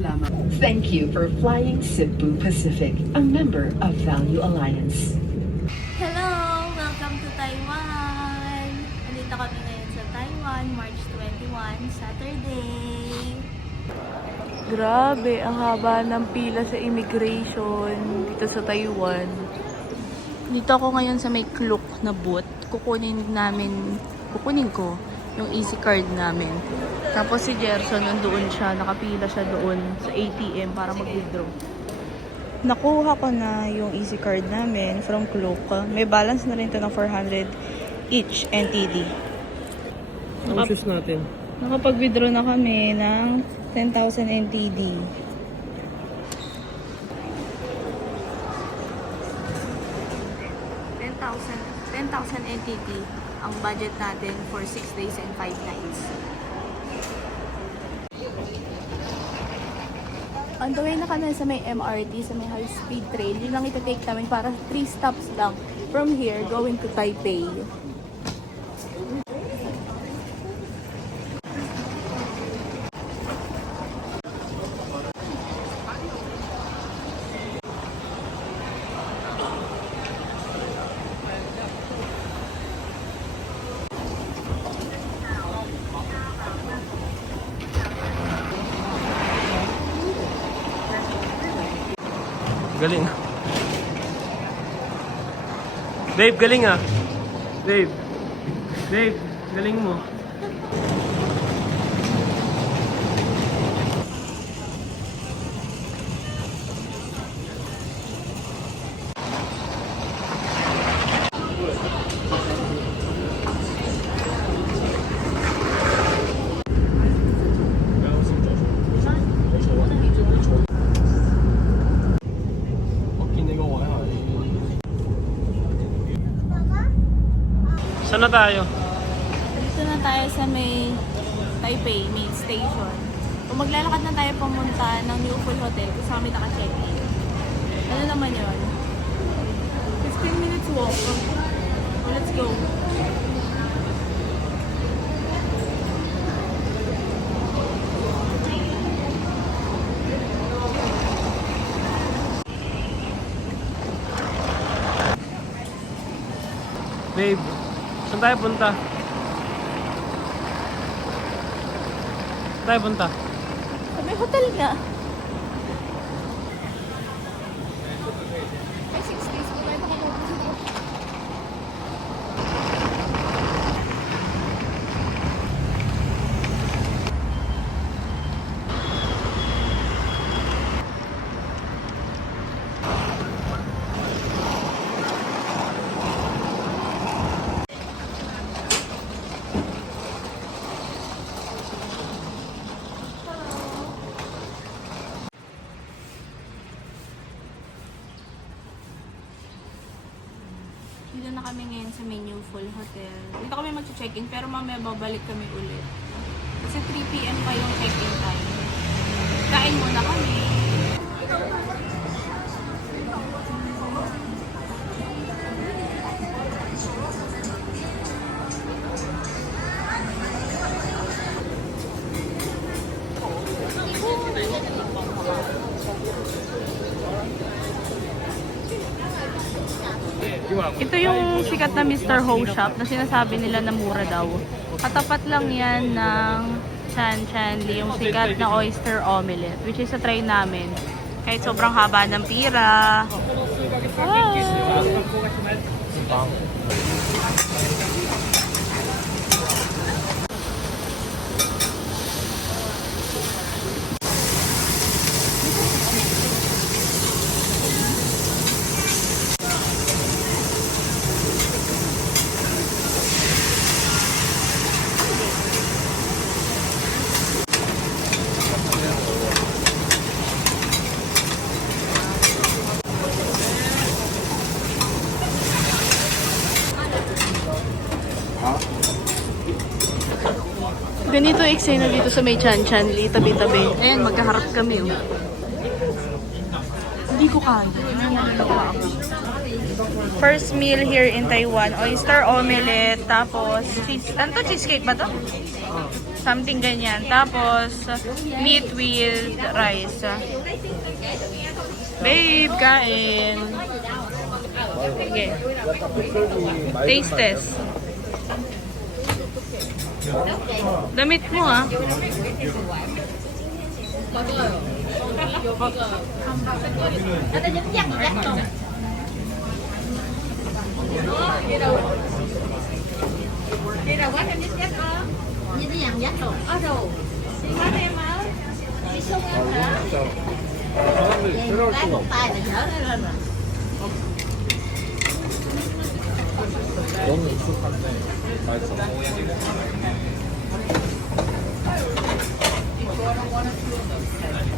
lamang. Thank you for flying Cebu Pacific, a member of Value Alliance. Hello! Welcome to Taiwan! Nandito kami ngayon sa Taiwan, March 21, Saturday. Grabe, ang haba ng pila sa immigration dito sa Taiwan. Dito ako ngayon sa may Klook na booth. Kukunin ko yung easy card namin. Tapos si Gerson nandoon siya, nakapila siya doon sa ATM para mag-withdraw. Nakuha ko na yung easy card namin from Klook. May balance na rin to ng 400 each NTD. Ang shoes natin. Nakapag-withdraw na kami ng 10,000 NTD. 10,000 NTD ang budget natin for 6 days and 5 nights. On the way na kami sa may MRT, sa may high-speed train. Yun lang ito-take namin para 3 stops lang from here going to Taipei. Galing. Babe, galing ah. Babe. Babe, galing mo. Saan na tayo? Dito na tayo sa may Taipei main station. Kung maglalakad na tayo pumunta ng New Full Hotel kung saan kami naka-check-in. Ano naman yun? 15 minutes walk. So, let's go. Babe, saan tayo punta? Saan tayo punta? Sa may hotel nga. May 6 days po tayo makakapagod. Dito na kami ngayon sa may New Full Hotel. Dito kami mag-check-in pero mamaya babalik kami ulit. Kasi 3 PM pa yung check-in time. Kain muna kami. Ito yung sikat na Mr. Ho Shop na sinasabi nila na mura daw. Katapat lang yan ng Chan Chan Lee, yung sikat na oyster omelette, which is a try namin. Kahit sobrang haba ng pira. Ganito eksena dito sa may Chan Chan Lee, tabi-tabi. Ayan, magkaharap kami. Oh. Hindi ko kaya. First meal here in Taiwan. Oyster omelette. Tapos, ano to? Cheesecake ba to? Something ganyan. Tapos, meat with rice. Babe, kain. Okay. Taste test. Damit mo ah. Đi đâu quá em biết chắc đó. Như thế dằn dắt rồi. Ở đâu? Đi hết em á. Đi xung em hả? Vậy cái một tay là nhớ nó lên rồi. 너무 익숙한데 맛있어.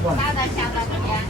Bao tay chào là cả nhà.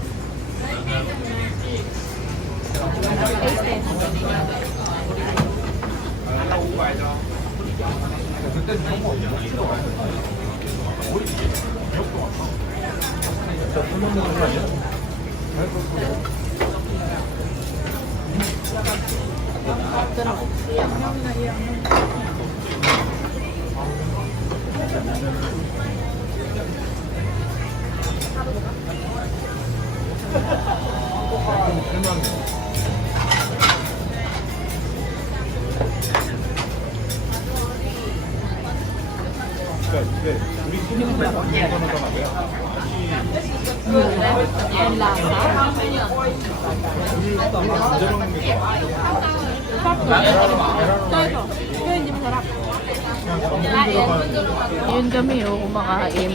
Yun kami kumakain.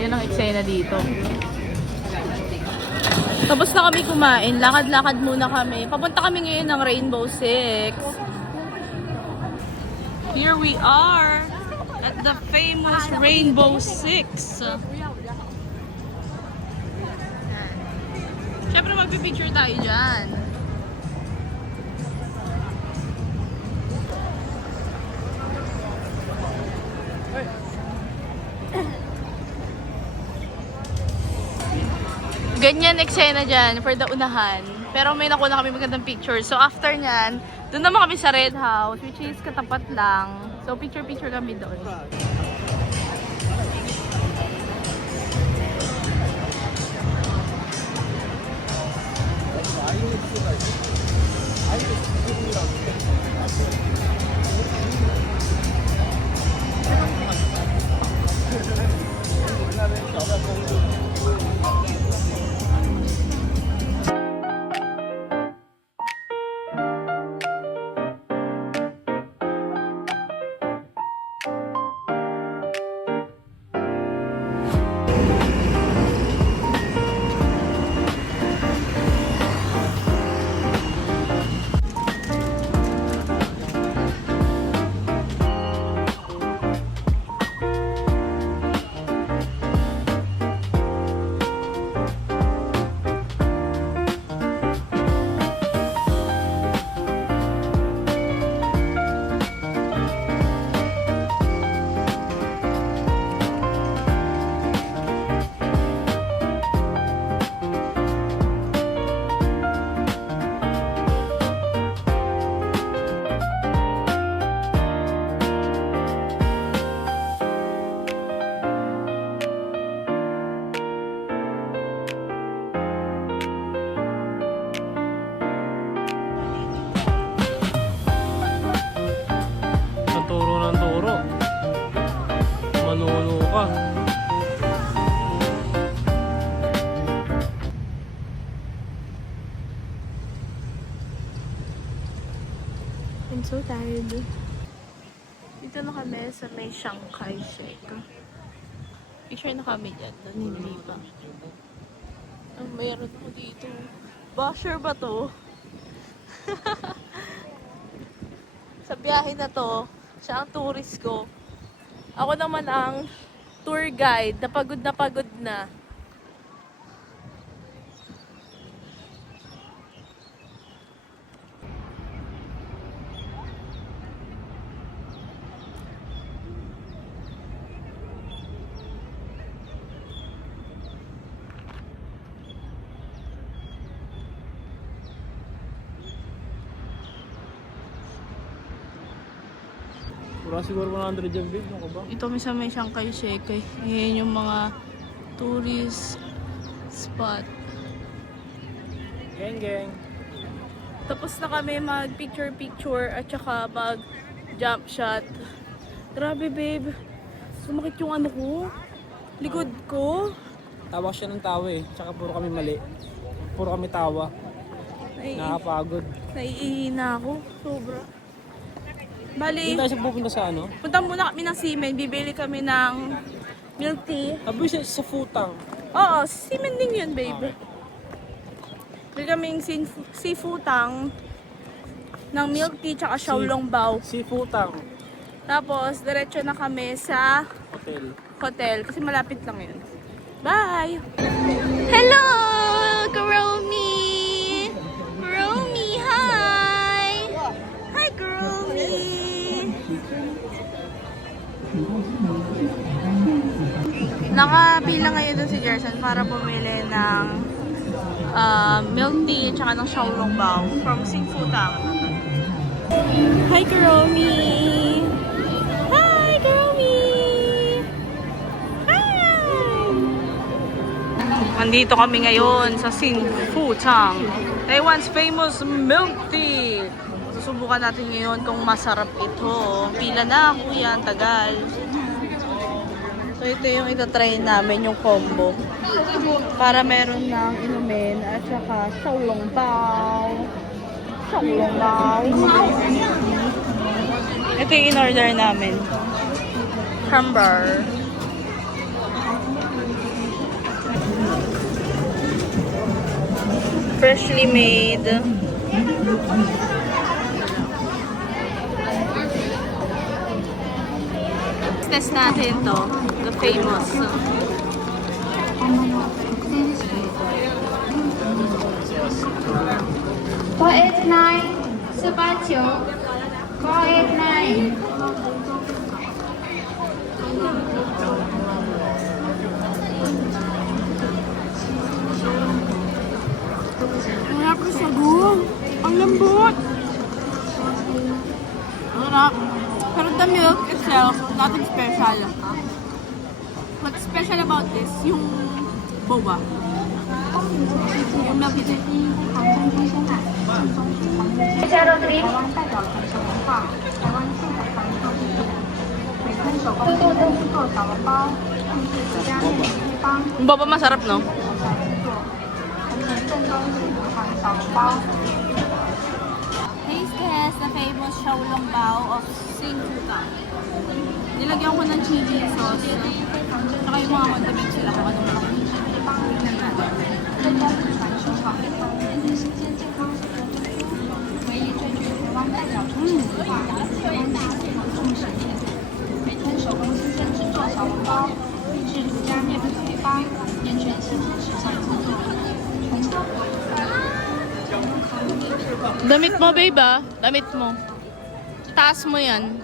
Yan ang eksena dito. Tapos na kami kumain, lakad-lakad muna kami. Papunta kami ngayon ng Rainbow Six. Here we are at the famous Rainbow Six. Siyempre magpipicture tayo dyan. Ganyan eksena dyan for the unahan. Pero may nakuha na kami magandang picture. So after nyan, doon naman kami sa Red House, which is katapat lang. So picture-picture kami doon. I'm so tired. Dito na kami sa may Shanghai Shek. Picture na kami dyan. Doon hindi pa. Ang mayroon mo dito. Basher ba to? Sa biyahe na to, siya ang tourist ko. Ako naman ang tour guide na pagod na. Baka siguro 100 yan, babe. Ano ka ba? Ito may sa may Shanghai Shekai. Ayan yung mga tourist spot. Gang, gang. Tapos na kami mag picture at saka mag jump shot. Grabe babe. Sumakit yung ano ko. Likod ko. Tawa siya ng tawa eh. Tsaka puro kami mali. Puro kami tawa. Nakapagod. Naiihina ako. Sobra. Bali, Hindi tayo pupunta sa ano? punta muna kami ng Simen. Bibili kami ng milk tea. Aboy sa futang. Oo, Simen din yun babe. Bili kaming seafoodang ng milk tea tsaka xiaolongbao. Si futang. Tapos, diretso na kami sa Hotel. kasi malapit lang yun. Bye! Hello! Kuromi! Kuromi, hi! Hi, Kuromi! Nakapila ngayon dun si Jerson para bumili ng milk tea tsaka ng xiaolongbao from Singfutang. Hi, Kuromi! Hi, Kuromi! Hi! Andito kami ngayon sa Singfutang, Taiwan's famous milk tea. Susubukan natin ngayon kung masarap ito. Pila na, kuya. Ang tagal. So, ito yung itatry namin, yung combo. Para meron ng inumin at saka xiaolongbao. Xiaolongbao. Ito yung in-order namin. Crumbar. Freshly made. Test natin to. The famous. 489 489 Sarap ko sago. Ang lambot. Sarap. Pero the milk itself, nothing special. What's special about this? Yung boba. Yung milk tea. 加热drink 台湾代表团结文化，台湾现代传统艺术，每天手工精制制作小笼包，控制独家面皮配方， Yung boba masarap, no? 手工制作，同时正宗幸福堂小笼包。 Taste test, the famous xiaolongbao of Singfutang. Nilagyan ko ng chili sauce. Saka yung mga condiments sila kung anong mga. Tingnan natin. 正宗品传手法配方，新鲜健康水果水果，唯一最具台湾代表传统文化，台湾大健康重视点。每天手工新鲜制作小笼包，秘制独家面皮配方，严选新鲜食材制作。 Damit mo, babe, ah. Damit mo. Taas mo yan.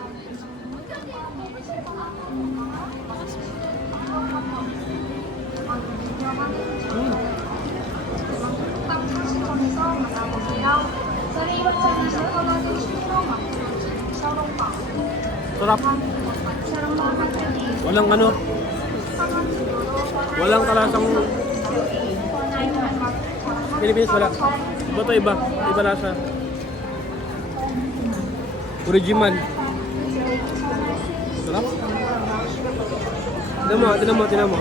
Sarap. Walang ano. Walang kalasang Pilipinas wala. Iba to iba. Iba lasa. Original. Sarap. Tignan mo.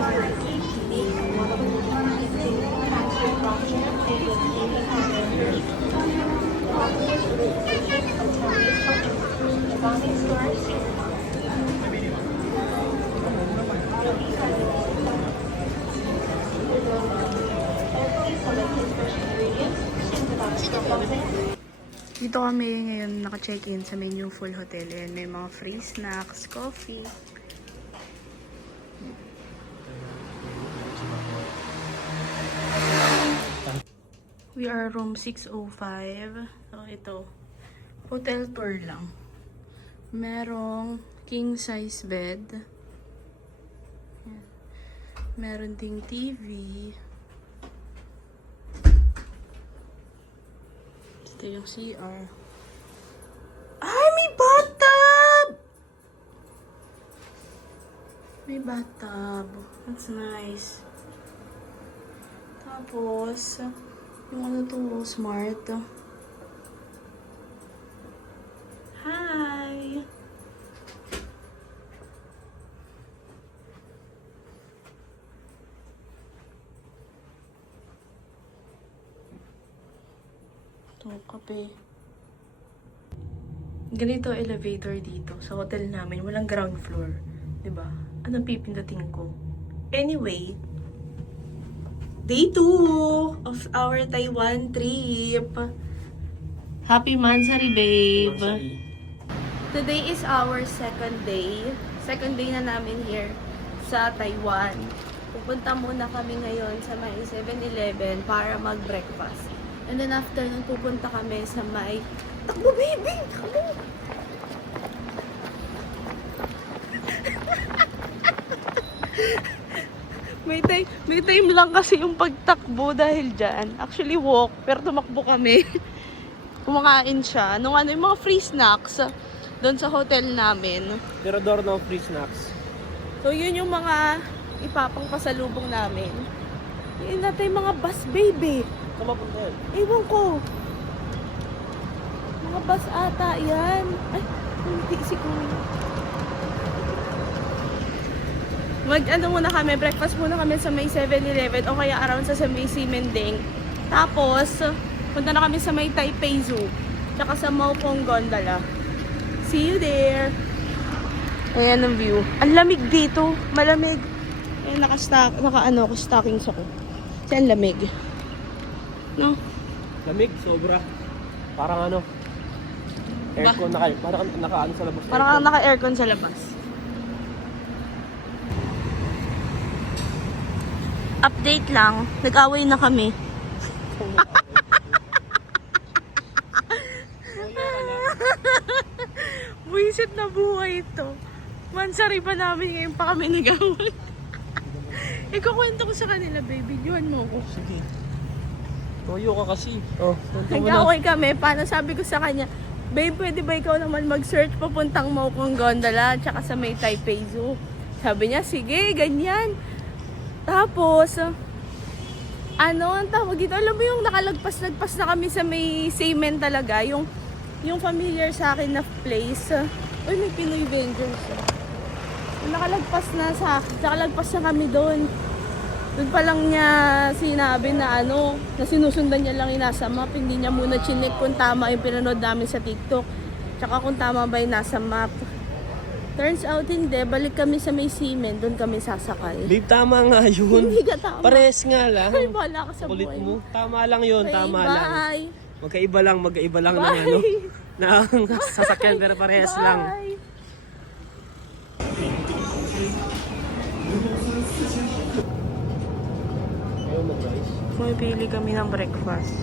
Dito kami ngayon naka-check-in sa Menu Full Hotel. Ayan, may mga free snacks, coffee. We are room 605. So, ito. Hotel tour lang. Merong king size bed. Ayan. Meron ding TV. Ito yung CR. Ay, may bathtub! May bathtub. That's nice. Tapos, yung ano to, smart. Hi! Ito, kape. Ganito elevator dito sa hotel namin. Walang ground floor. Diba? Anong pipindutin ko? Anyway, day 2 of our Taiwan trip. Happy Mansari, babe! Today is our second day. Second day na namin here sa Taiwan. Pupunta muna kami ngayon sa may 7-Eleven para mag-breakfast. And then after nun, pupunta kami sa may... Takbo, baby! Takbo! May time lang kasi yung pagtakbo dahil dyan. Actually, walk, pero tumakbo kami. Kumakain siya. Nung ano, yung mga free snacks doon sa hotel namin. Tirador ng free snacks. So, yun yung mga ipapang pasalubong namin. Yun natin yung mga bus, baby. Saan mapunta yan? Ewan ko. Mga bus ata yan. Ay, hindi si Kuya. Mag-ano muna kami, breakfast muna kami sa may 7-Eleven o kaya around sa may Simending. Tapos, punta na kami sa may Taipei Zoo. Tsaka sa Maupong Gondola. See you there! Ayan ang view. Ang lamig dito. Malamig. Ayan, naka-stockings ako. Kasi ang lamig. No? Lamig, sobra. Parang ano, aircon parang naka-ano sa labas. Parang naka-aircon sa labas. Update lang, nag-away na kami. Buisit na buhay ito. Mansari pa namin ngayon pa kami nag-away. Ikukwento ko sa kanila, baby. Diyan mo ko. Sige. Toyo ka kasi. Oh, tunto mo na. Nag-away kami. Paano sabi ko sa kanya, babe, pwede ba ikaw naman mag-search papuntang Maupong Gondola tsaka sa may Taipei Zoo? Sabi niya, sige, ganyan. Tapos, ano ang tawag dito? Alam mo yung nakalagpas-lagpas na kami sa may Seamen talaga. Yung familiar sa akin na place. Uy, may Pinoy Vengers. Yung nakalagpas na kami doon. Doon pa lang niya sinabi na na sinusundan niya lang yung nasa map. Hindi niya muna chinek kung tama yung pinanood namin sa TikTok. Tsaka kung tama ba yung nasa map. Turns out hindi, balik kami sa may Seamen, doon kami sasakay. Babe, tama nga yun. Hindi ka tama. Pares nga lang. Ay, bahala ka sa Kulit buhay mo. Tama lang yun, Okay, tama bye. lang. Magkaiba lang ng Bye. ano. ng sasakyan pero parehas lang. Bye. Ayaw mag-rice. Pumipili kami ng breakfast.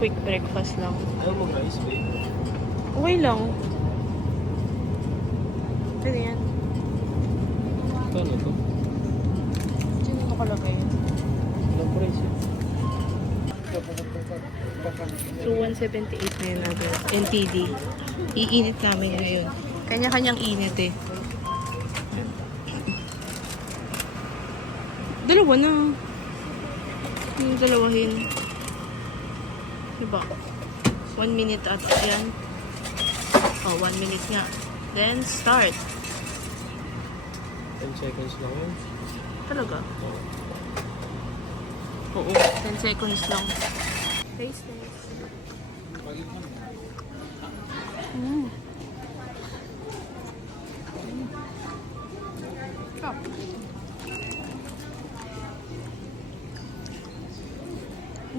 Quick breakfast lang. Ayaw mag-rice, babe. Okay lang. Ano yan? Ano to? Sino nakalagay? Walang price eh. So, 178 na yun natin. NTD. Iinit namin ngayon. Kanya-kanyang init eh. Dalawa na. Yung dalawahin. Diba? 1 minute at yan. Oh, 1 minute nga. Then, start. 10 seconds lang yun. Talaga? Oo. 10 seconds lang. Taste test. Stop.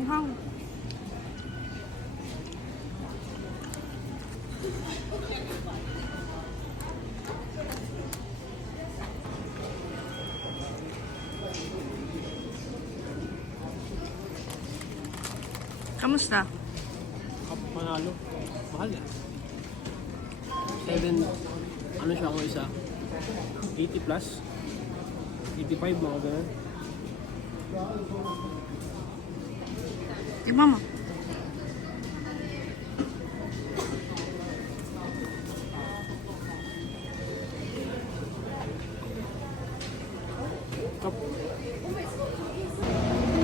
Wow. Kamusta? Manalo. Mahal na. 7, ano siya ako isa? 80 plus? 85 mga ganun. Tignan mo.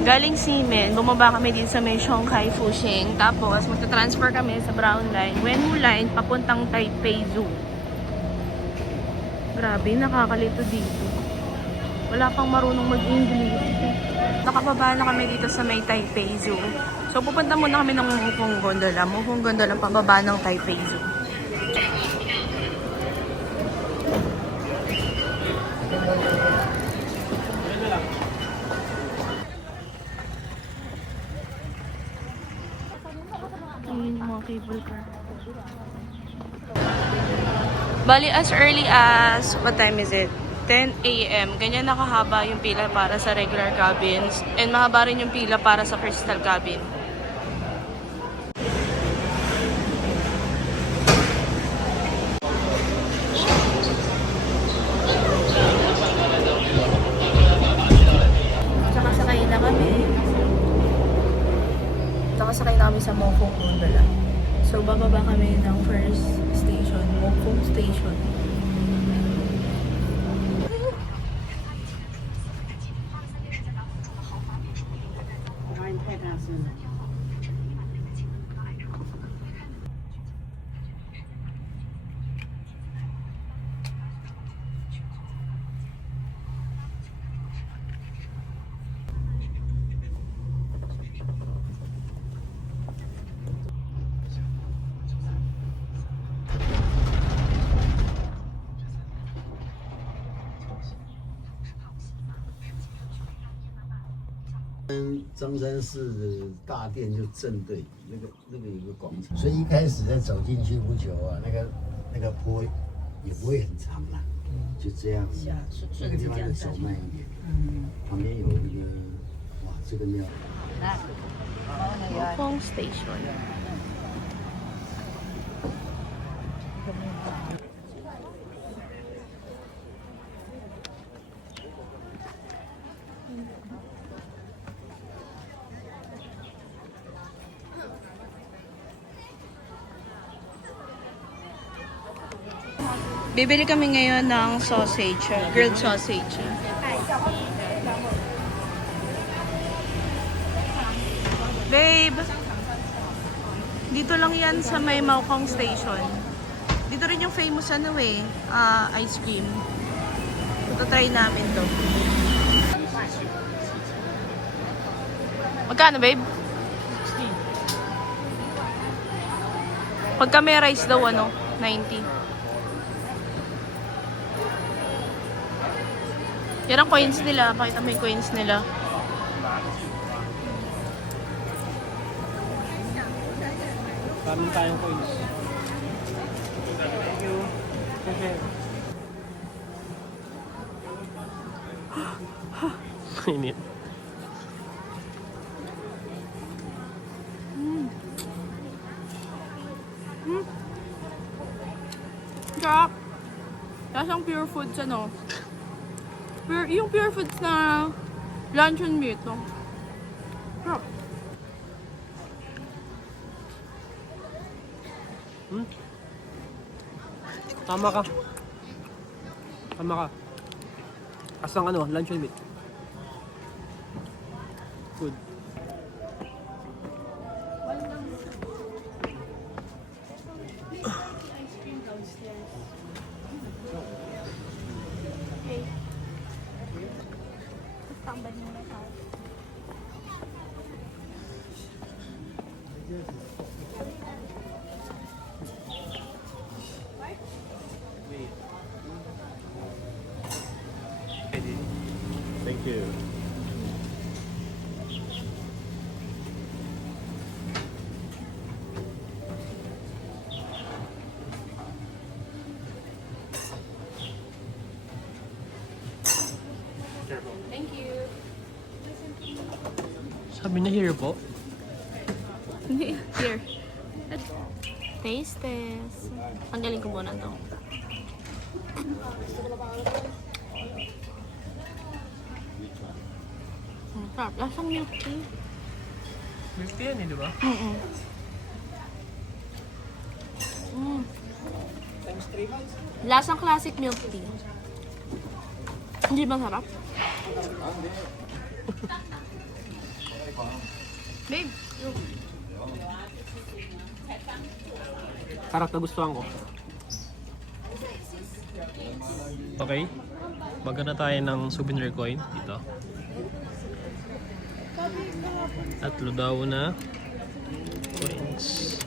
Galing Ximen, bumaba kami din sa may Shanghai Fusheng. Tapos, magta-transfer kami sa Brown Line, Wenwu Line, papuntang Taipei Zoo. Grabe, nakakalito dito. Wala pang marunong mag-English. Nakababa na kami dito sa may Taipei Zoo. So, pupunta muna kami ng Muhong Gondola. Muhong Gondola, pababa ng Taipei Zoo. Ayun yung mga cable car. Bali, as early as, what time is it? 10 a.m. Ganyan nakahaba yung pila para sa regular cabins. And mahaba rin yung pila para sa crystal cabin. Sakasakay na kami. Sakasakay na kami sa Mokong Gondola. So, bababa kami ng first station, Mokong Station.中山市大殿就正对那个有个广场，所以一开始在走进去不久啊，那个坡也不会很长啦，就这样，那个地方就走慢一点，旁边有一个，哇，这个庙。 Mokong Station. Bibili kami ngayon ng sausage, grilled sausage. Babe, dito lang yan sa may Mokong Station. Dito rin yung famous ice cream. Ito try namin to. Magkano, babe? Pagka may rice daw, 90. Yan ang coins nila. Pakita mo yung coins nila. Karoon tayong coins. Thank you. Init. Sarap. Lasang pure foods, yung pure foods na luncheon meat, Sarap. Tama ka. Tama ka. Asang luncheon meat. Good. Thank you. Sabi na here po. Here. Taste test. Tanggalin ko muna to. Sarap. Lasang milk tea. Milk tea yan di ba? Lasang classic milk tea. Hindi ba sarap? Babe, Karat na gustuhan ko. Okay. Magana tayo ng souvenir coin dito. Tatlo daw na coins.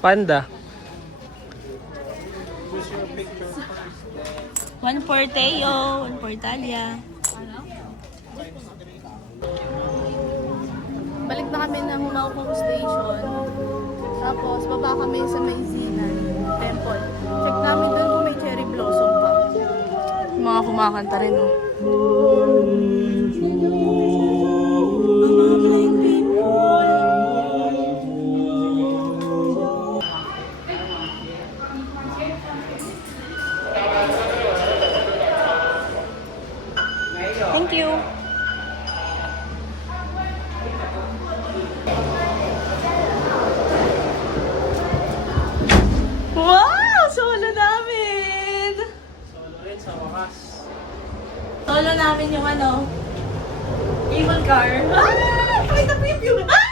Panda. one for Teo, one for Talia. Balik na kami ng Maukong Station. Tapos, baba kami sa Maisinan Temple. Check namin doon kung may cherry blossom pa. Yung mga kumakanta rin, oh. Ang mga blind people. Thank you. Wow! Solo namin! Solo namin yung ano, evil car. Ah! Pakita mo yung view! Ay!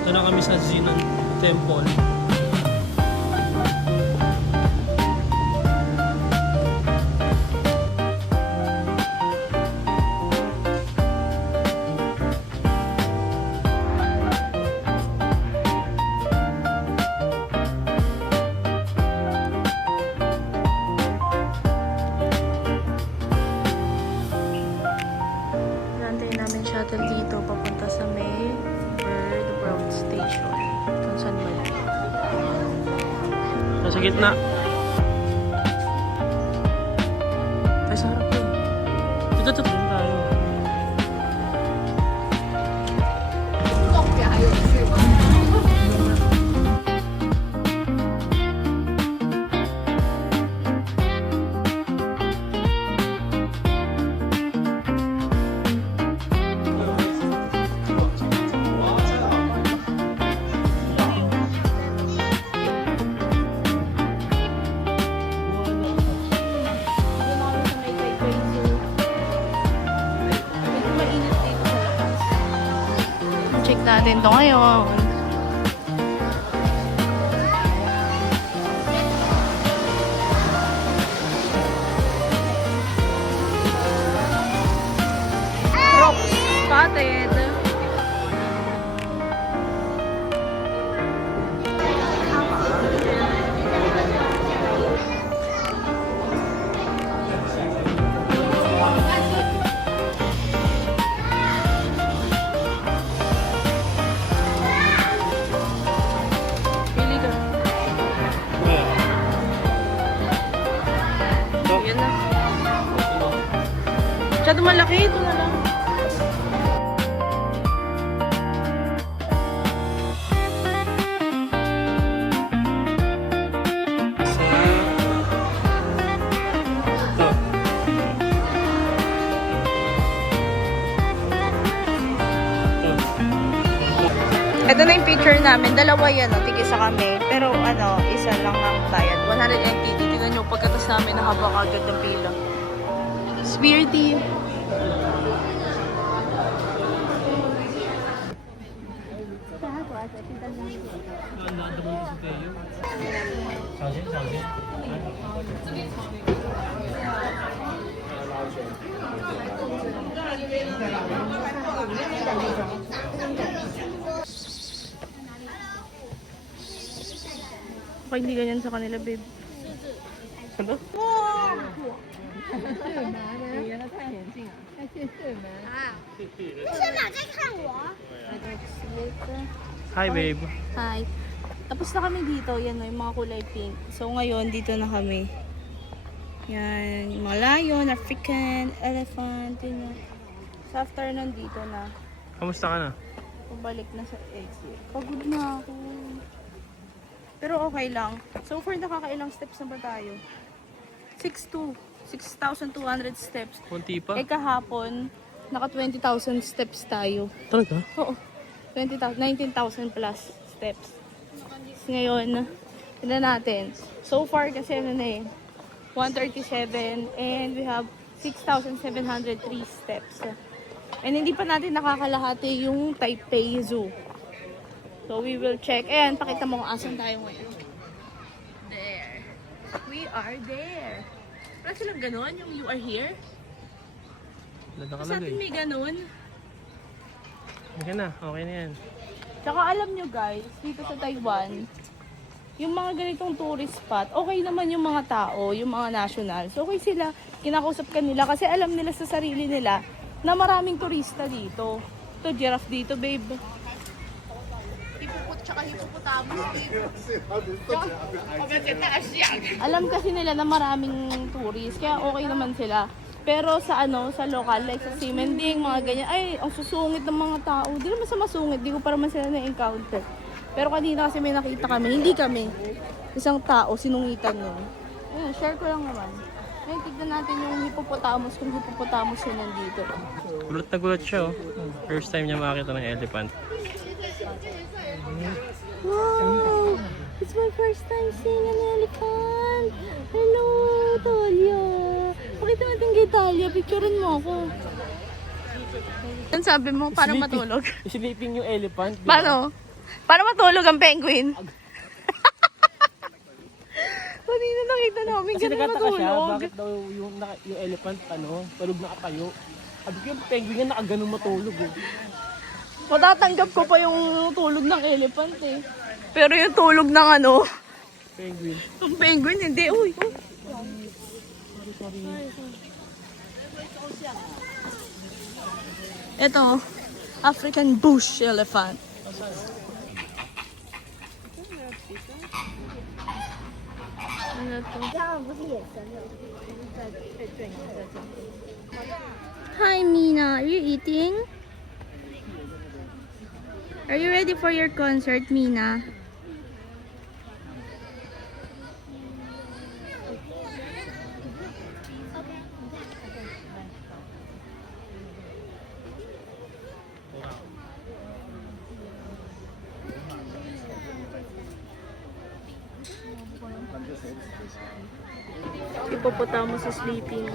Ito na kami sa Zinan Temple. Nantayin namin shuttle dito papunta sa may Bird Road Station. Kung saan ba yun? Nasa gitna. Ay, sa harap yun. Dito tayo. Check natin to ngayon. Rocks spotted. Pili ka. Yan na. Masyado malaki. Ito na lang. Ito na yung picture namin. Dalawa yan, tig-isa kami. Pero isa lang ang bayad. 100 NTD. Tingnan nyo, pagkatas namin, nahaba agad ng pila. Spirity. Baka hindi ganyan sa kanila, babe. Ano? Hi, babe. Hi. Tapos na kami dito. Yan yung mga kulay pink. So ngayon, dito na kami. Yan. Yung mga lion, African, elephant. Yun. Sa afternoon dito na. Kamusta ka na? Pabalik na sa exit. Pagod na ako. Pero okay lang. So far, nakakailang steps na ba tayo? 6,200 steps. Kunti pa? Eh kahapon, naka 20,000 steps tayo. Talaga? Oo. 19,000 plus steps. So, ngayon, tignan natin. So far kasi 137 and we have 6,703 steps. And hindi pa natin nakakalahati yung Taipei Zoo. So we will check. Ayan, pakita mo kung asan tayo ngayon. There. We are there. Wala silang ganon, yung you are here. Wala Sa atin may ganon. Okay na yan. Tsaka alam nyo guys, dito sa Taiwan, yung mga ganitong tourist spot, okay naman yung mga tao, yung mga nationals. Okay sila, kinakausap ka nila kasi alam nila sa sarili nila na maraming turista dito. Ito, giraffe dito, babe. Tsaka hippopotamus, babe. Alam kasi nila na maraming tourist, kaya okay naman sila. Pero sa sa local, like sa Simending, mga ganyan, ay, ang susungit ng mga tao. Di naman sa masungit, di ko pa naman sila na-encounter. Pero kanina kasi may nakita kami, hindi kami. Isang tao, sinungitan nun. Ayun, share ko lang naman. Ayun, tignan natin yung hippopotamus, kung hippopotamus yun nandito. Gulat na gulat siya, oh. First time niya makakita ng elephant. Wow! It's my first time seeing an elephant! Hello, Talia! Pakita natin kay Talia, picturean mo ako. Ano sabi mo? Para matulog? Sleeping yung elephant. Diba? Paano? Para matulog ang penguin? Kanina nakita namin Kasi ganun nagtataka siya, matulog. bakit daw yung elephant, tulog nakatayo. Sabi ko yung penguin nga nakaganon matulog. Matatanggap ko pa yung tulog ng elephant eh. Pero yung tulog ng Penguin. yung penguin, hindi. Uy, uy. Ito, African bush elephant. Ano to? Hi Mina, are you eating? Are you ready for your concert, Mina? Hippopotamus is sleeping.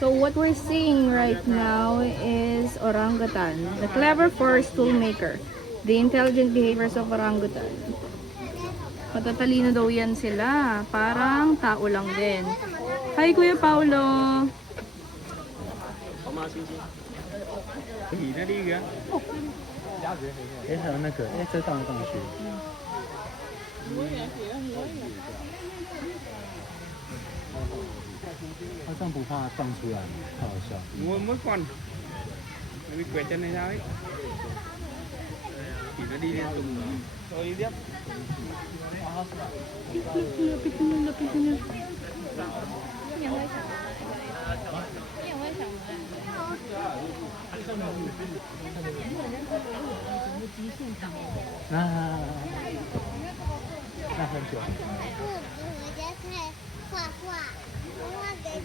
So what we're seeing right now is orangutan, the clever forest toolmaker, the intelligent behaviors of orangutan. Matatalino daw yan sila, parang tao lang din. Hi Kuya Paulo! 你那里个？哎，还有那个，哎，这上上去。他这样不怕撞出来吗？太好笑。我mới còn bị quẹt chân này sao ấy. Thì nó đi liên tục rồi đi tiếp. Na很久。我在看画画，画给你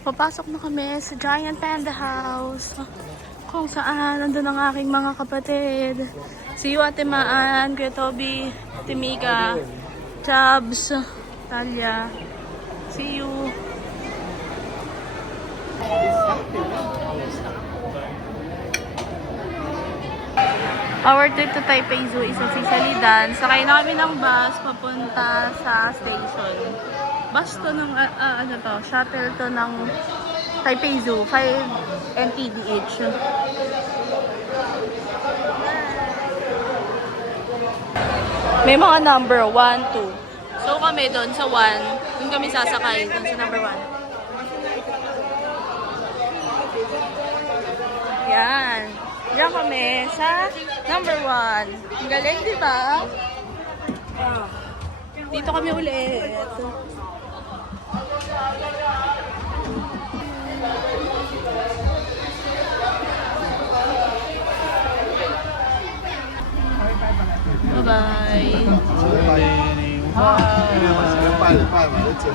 Papasok na kami sa Giant Panda House. Kung saan nandun ang aking mga kapatid. Si Ate Maan, Kuya Toby, Timiga, Chubbs, Talia. See you. Our trip to Taipei Zoo is officially done. Sakay na kami ng bus papunta sa station. Bus to ng, ano to, shuttle to ng Taipei Zoo, 5 NTDH. May mga number, 1, 2. So kami doon sa 1, doon kami sasakay, doon sa number 1. Yan. Diyan kami sa number 1. Ang galing, di ba? Dito kami ulit. Bye-bye. 拜完了走。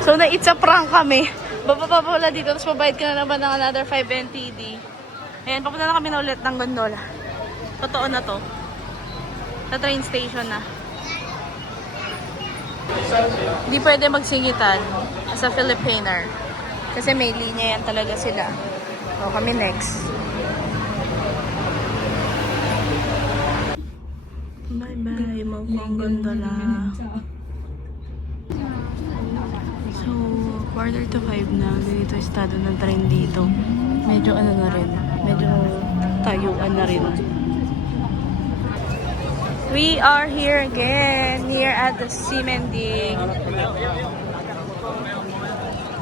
So, na-it's a prank kami. Bababa pala dito, tapos mabayad ka na naman ng another 5 NTD. Ayan, papunta na kami na ulit ng gondola. Totoo na to. Sa train station na. Hindi pwede magsingitan as a Filipiner. Kasi may linya yan talaga sila. So, kami next. Bye-bye, Mokong Gondola. So, 4:45 na. Ganito estado ng train dito. Medyo ano na rin. Medyo tayuan na rin. We are here again. Here at the Simending.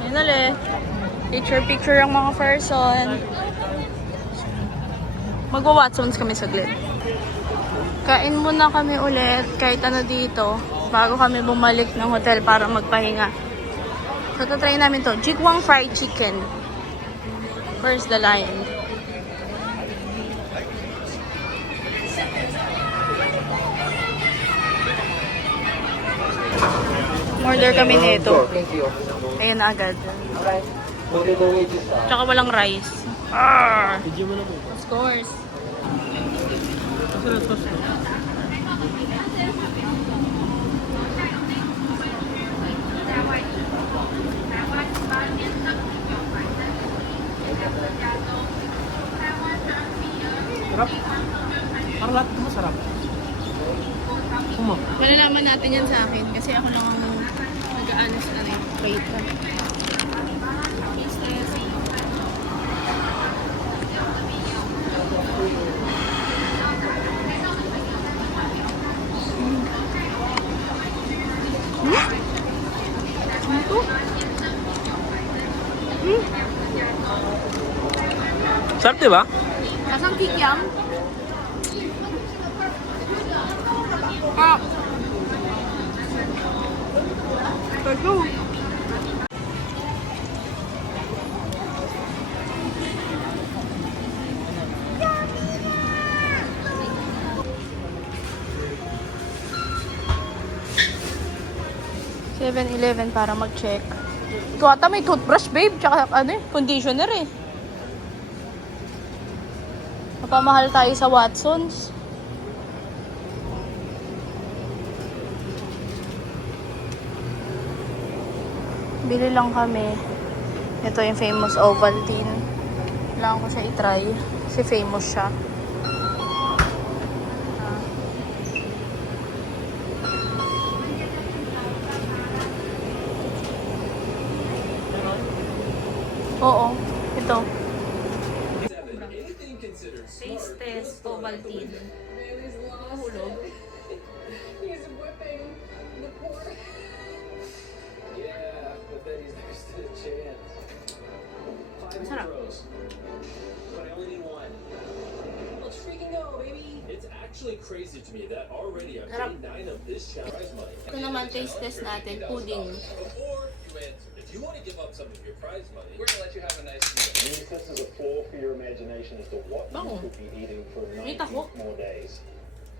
Ayun ulit. Picture ang mga person. Magwa-Watsons kami saglit. Kain muna kami ulit kahit ano dito bago kami bumalik ng hotel para magpahinga. So, tatry namin to. Jigwang fried chicken. Where's the line? Order kami nito. Ayun na agad. Tsaka walang rice. Of course. Sarap. Parang lahat ito masarap. Malalaman natin yan sa akin kasi ako lang ang nag-aano sa ano yung plate lang. Sarap, di ba? Lasang kikiam. Ah. Ito. $7-Eleven para mag-check. Ito ata may toothbrush, babe. Tsaka ano conditioner eh. Napamahal tayo sa Watsons. Bili lang kami. Ito yung famous Ovaltine. Kailangan ko siya i-try. Kasi famous siya. Oo. Ito. Taste test Ovaltine. Hulog. Masarap. Let's freaking go, baby! It's actually crazy to me that already on Sarap. day 9 of this challenge money. Ito naman taste test natin. Pudding. Before you answer, if you want to give up some of your prize money, we're gonna let you have a nice meal. Use this as a tool for your imagination as to what Bango. you could be eating for May 90 taho. more days.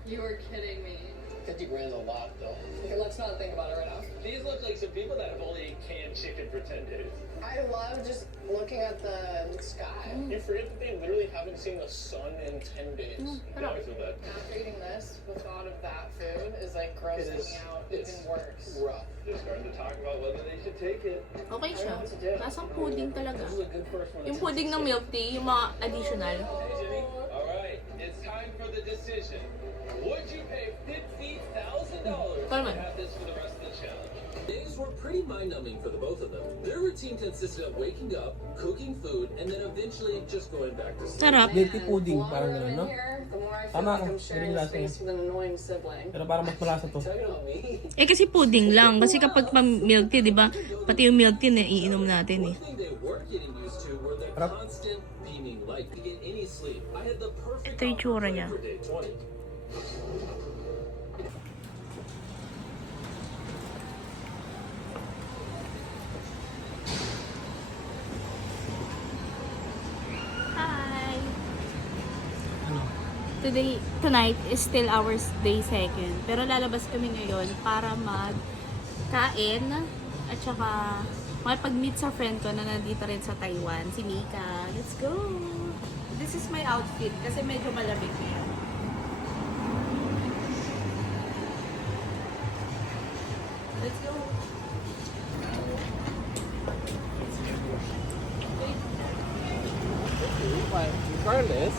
You are kidding me. 50 grand's a lot, though. Okay, let's not think about it right now. These look like some people that have only ate canned chicken for 10 days. I love just looking at the sky. You forget that they literally haven't seen the sun in 10 days. I No, I feel that. After eating this, the thought of that food is like grossing me out It's even worse. rough. They're starting to talk about whether they should take it. Okay siya. Lasang pudding talaga. This is a good first one. Yung pudding ng milk tea, yung mga additional. Hey, Jimmy. All right, it's time for the decision. Would you pay $50,000 to Tama. have this for the rest of the challenge? Days were pretty mind-numbing for the both of them. Their routine consisted of waking up, cooking food, and then eventually just going back to sleep. Sarap. Milky pudding, The parang longer gano'n, no? I'm in here, the more I feel Tama like ka. I'm sharing Ganun lasa space with an annoying sibling. Pero parang mas malasa to. Talking about me. Eh kasi pudding lang. Kasi kapag pa milk tea, di ba? Pati yung milk tea na iinom natin eh. One thing they were getting used to were the Harap. constant beaming light. To get any sleep, I had the perfect Ito yung tsura option niya. for day 20. Hi! Tonight is still our day second. Pero lalabas kami ngayon para mag-kain at saka makipag-meet sa friend ko na nandito rin sa Taiwan, si Mika. Let's go! This is my outfit kasi medyo malamig ngayon. Let's go! Regardless,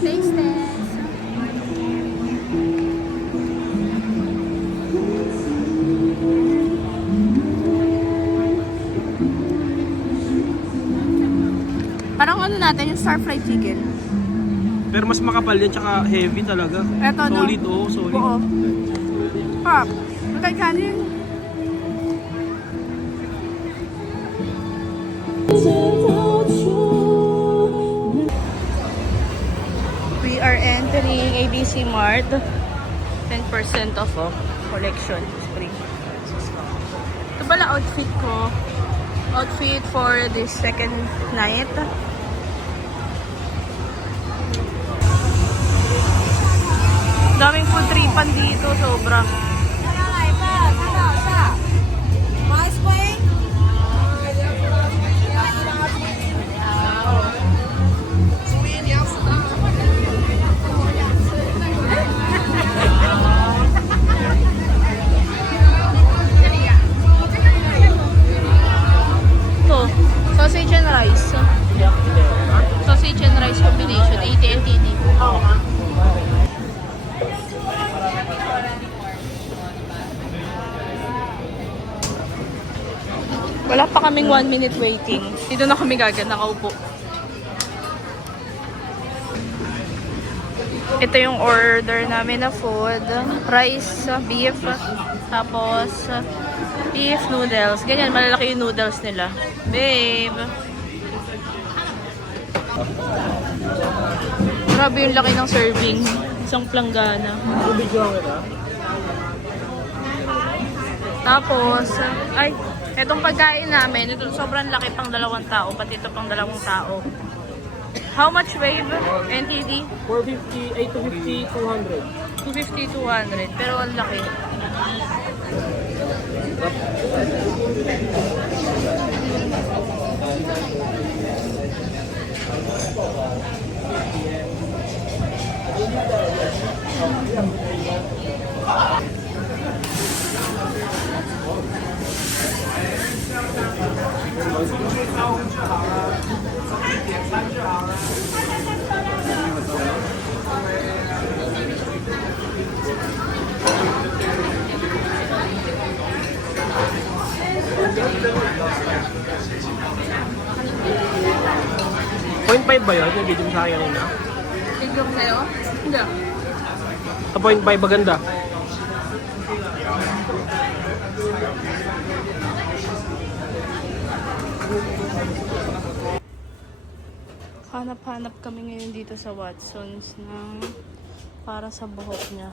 Taste test! Parang ano natin, yung star fried chicken. pero mas makapal yan, tsaka heavy talaga. Eto, no? Solid, oh, solid. Oo. Pop, matay kanin. We are entering ABC Mart. 10% off collection spring. Ito pala outfit ko. Outfit for this second night. Daming food tripan dito, sobra. Ito, sausage and rice. Sausage and rice combination, AT&TD. Wala pa kaming 1 minute waiting. Dito na kami gagad nakaupo. Ito yung order namin na food. Rice, beef, tapos beef noodles. Ganyan, malalaki yung noodles nila. Babe! Grabe yung laki ng serving. Isang planggana. Tapos, ay, etong pagkain namin, ito sobrang laki pang 2 tao, pati ito pang 2 tao. How much wave? NTD? 450, 850, 200. 250, 200. Pero ang laki. .5 ba yun? Yung video mo sa akin kanina? Tignan ko sa'yo? Hindi. Sa 0.5 maganda. Hanap-hanap kami ngayon dito sa Watsons ng para sa buhok niya.